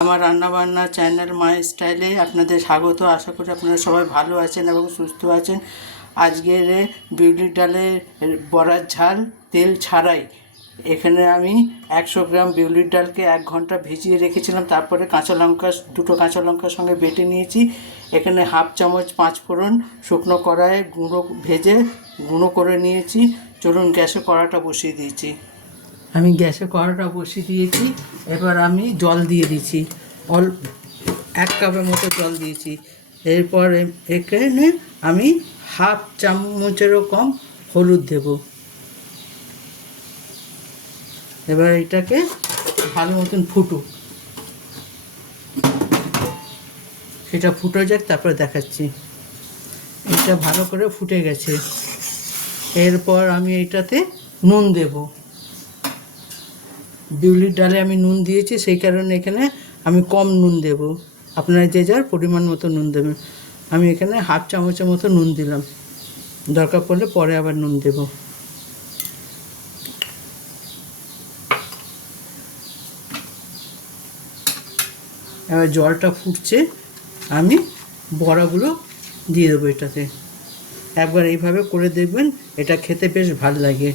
আমার রান্নাবান্না channel my স্টাইলে আপনাদের স্বাগত। আশা করি আপনারা সবাই ভালো আছেন এবং সুস্থ আছেন। আজকের বিউলির ডালের বড়ার ঝাল তেল ছাড়াই। এখানে আমি 100 গ্রাম বিউলির ডালকে 1 ঘন্টা ভিজিয়ে রেখেছিলাম, তারপরে দুটো কাঁচা লঙ্কার সঙ্গে বেটে নিয়েছি। এখানে হাফ চামচ 5 ফোড়ন শুকনো কড়াইয়ে গুঁড়ো করে নিয়েছি। চলুন গ্যাসে কড়াটা বসিয়ে দিয়েছি। আমি গ্যাসে কড়াটা বসিয়ে দিয়েছি। এবার আমি জল দিয়ে দিচ্ছি, 1 কাপের মতো জল দিয়েছি। এরপর এখানে আমি হাফ চামচেরও কম হলুদ দেব। এবার এটাকে ভালো মতন ফুটুক, সেটা ফুটে যাক, তারপরে দেখাচ্ছি। এটা ভালো করে ফুটে গেছে। এরপর আমি এটাতে নুন দেব। বিউলির ডালে আমি নুন দিয়েছি, সেই কারণে এখানে আমি কম নুন দেব। আপনারা যে যার পরিমাণ মতো নুন দেবেন। আমি এখানে হাফ চামচের মতো নুন দিলাম, দরকার পড়লে পরে আবার নুন দেব। এবার জলটা ফুটছে, আমি বড়াগুলো দিয়ে দেবো এটাতে। একবার এইভাবে করে দেখবেন, এটা খেতে বেশ ভালো লাগে।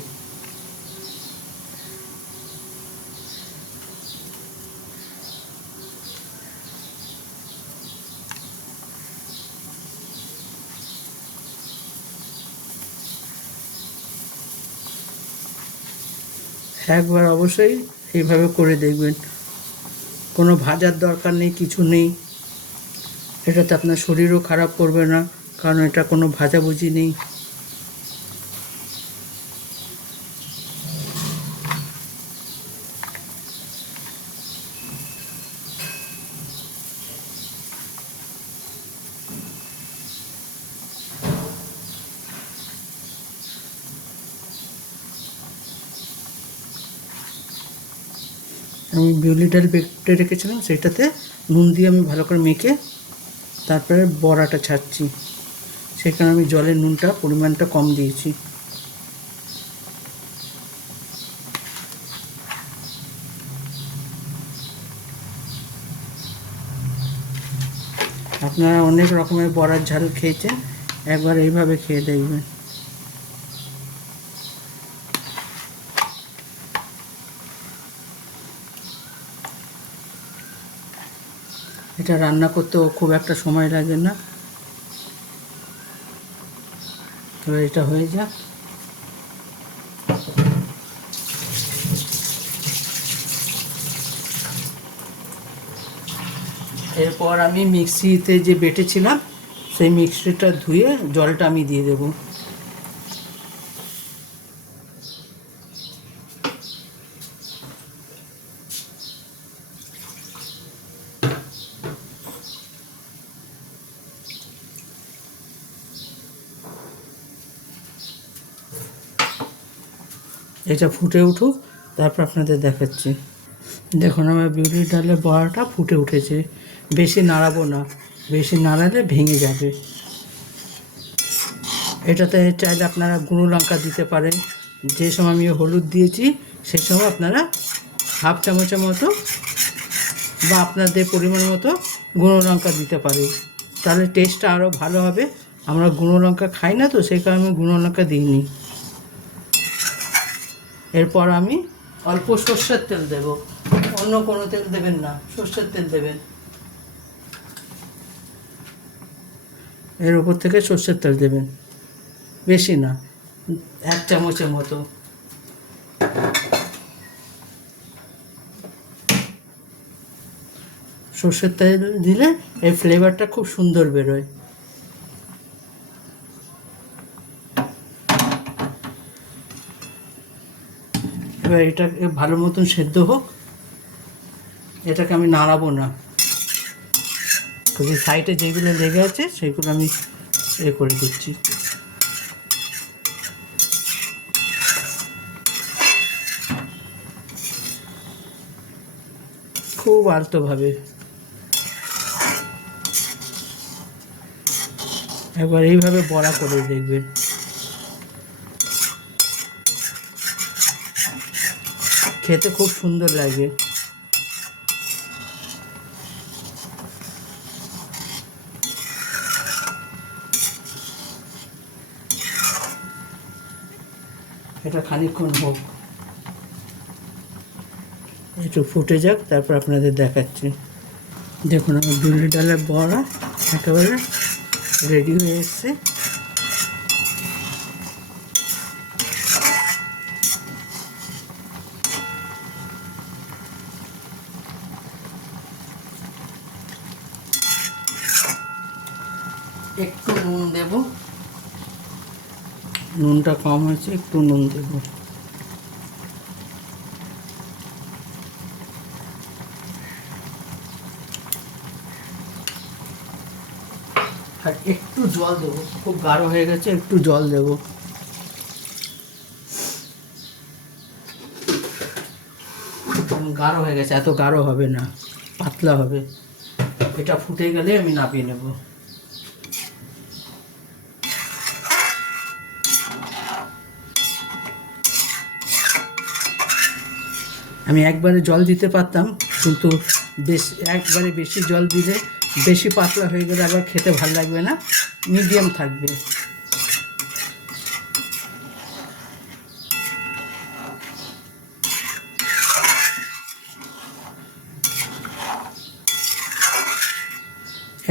একবার অবশ্যই এইভাবে করে দেখবেন। কোনো ভাজার দরকার নেই, কিছু নেই। এটাতে আপনার শরীরও খারাপ করবে না, কারণ এটা কোনো ভাজাভুজি নেই। আমি বিউলি ডাল বেটে রেখেছিলাম, সেটাতে নুন দিয়ে আমি ভালো করে মেখে তারপরে বড়াটা ছাড়ছি। সেখানে আমি জলের পরিমাণটা কম দিয়েছি। আপনারা অনেক রকমের বড়ার ঝাল খেয়েছেন, একবার এইভাবে খেয়ে দেখবেন। এটা রান্না করতেও খুব একটা সময় লাগে না। এবার এটা হয়ে যাক। এরপর আমি মিক্সিতে যে বেটেছিলাম, সেই মিক্সিটা ধুয়ে জলটা আমি দিয়ে দেব। এটা ফুটে উঠুক, তারপর আপনাদের দেখাচ্ছি। দেখুন আমার বিউলির ডালের বড়াটা ফুটে উঠেছে। বেশি নাড়াবো না, বেশি নাড়ালে ভেঙে যাবে। এটাতে চাইলে আপনারা গুঁড়ো লঙ্কা দিতে পারেন। যে সময় আমি হলুদ দিয়েছি, সেই সময় আপনারা হাফ চামচের মতো বা আপনাদের পরিমাণ মতো গুঁড়ো লঙ্কা দিতে পারেন, তাহলে টেস্টটা আরও ভালো হবে। আমরা গুঁড়ো লঙ্কা খাই না, তো সেই কারণে আমি গুঁড়ো লঙ্কা দিইনি। এরপর আমি অল্প সর্ষের তেল দেব, অন্য কোনো তেল দেবেন না, সর্ষের তেল দেবেন। এর উপর থেকে সর্ষের তেল দেবেন, বেশি না, 1 চামচের মতো। সর্ষের তেল দিলে এই ফ্লেভারটা খুব সুন্দর বেরোয়। এবার এটা ভালো মতন সেদ্ধ হোক। এটাকে আমি নাড়াবো না, কারণ সাইডে যেগুলো লেগে আছে সেগুলো আমি করে দিচ্ছি। খুব আলতোভাবে। একবার এইভাবে বড়া করে দেখবেন, খেতে খুব সুন্দর লাগে। এটা খানিকক্ষণ হোক, একটু ফুটে যাক, তারপর আপনাদের দেখাচ্ছি। দেখুন আমার বিউলির ডালের বড়া একেবারে রেডি হয়ে এসছে। একটু নুন দেব, নুনটা কম হয়েছে, একটু নুন দেব। আর একটু জল দেবো, খুব গাঢ় হয়ে গেছে, একটু জল দেব। গাঢ় হয়ে গেছে, এত গাঢ় হবে না, পাতলা হবে। এটা ফুটে গেলে আমি নামিয়ে নেব। আমি একবারে জল দিতে পারতাম, কিন্তু একবারে বেশি জল দিলে বেশি পাতলা হয়ে গেলে আবার খেতে ভালো লাগবে না, মিডিয়াম থাকবে।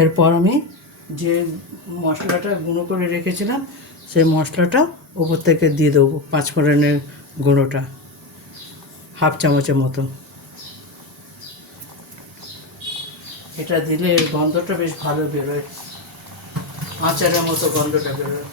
এরপর আমি যে মশলাটা গুঁড়ো করে রেখেছিলাম সেই মশলাটা ওপর থেকে দিয়ে দেবো, 5 ফোড়নের গুঁড়োটা, হাফ চামচের মতো। এটা দিলে এর গন্ধটা বেশ ভালো বেরোয়, আচারের মতো গন্ধটা বেরোয়।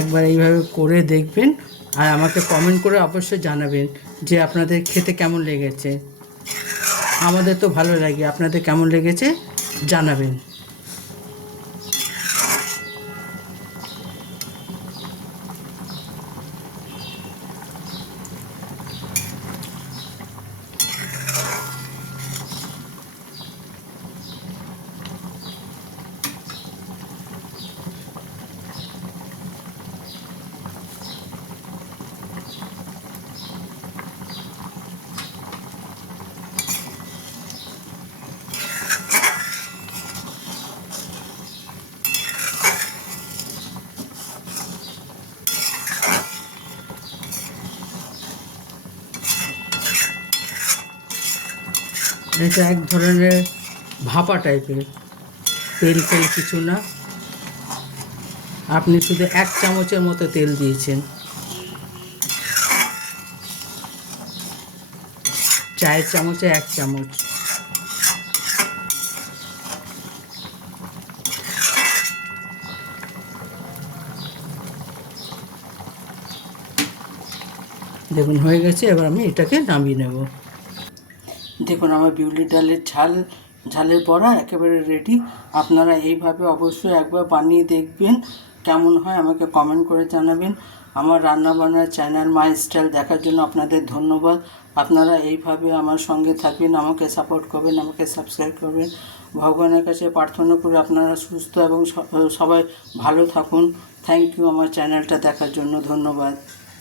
একবার এইভাবে করে দেখবেন, আর আমাকে কমেন্ট করে অবশ্যই জানাবেন যে আপনাদের খেতে কেমন লেগেছে। আমাদের তো ভালো লাগে, আপনাদের কেমন লেগেছে জানাবেন। এটা এক ধরনের ভাপা টাইপের, তেল কিছু না, আপনি শুধু 1 চামচের মতো তেল দিয়েছেন, চায়ের চামচে 1 চামচ। দেখুন হয়ে গেছে, এবার আমি এটাকে নামিয়ে নেব। দেখুন আমার বিউলির ডালের ঝালের বড়া একেবারে রেডি। আপনারা এইভাবে অবশ্যই একবার বানিয়ে দেখবেন, কেমন হয় আমাকে কমেন্ট করে জানাবেন। আমার রান্নাবান্নার চ্যানেল মাই স্টাইল দেখার জন্য আপনাদের ধন্যবাদ। আপনারা এইভাবে আমার সঙ্গে থাকবেন, আমাকে সাপোর্ট করবেন, আমাকে সাবস্ক্রাইব করবেন। ভগবানের কাছে প্রার্থনা করে আপনারা সুস্থ এবং সবাই ভালো থাকুন। থ্যাংক ইউ আমার চ্যানেলটা দেখার জন্য, ধন্যবাদ।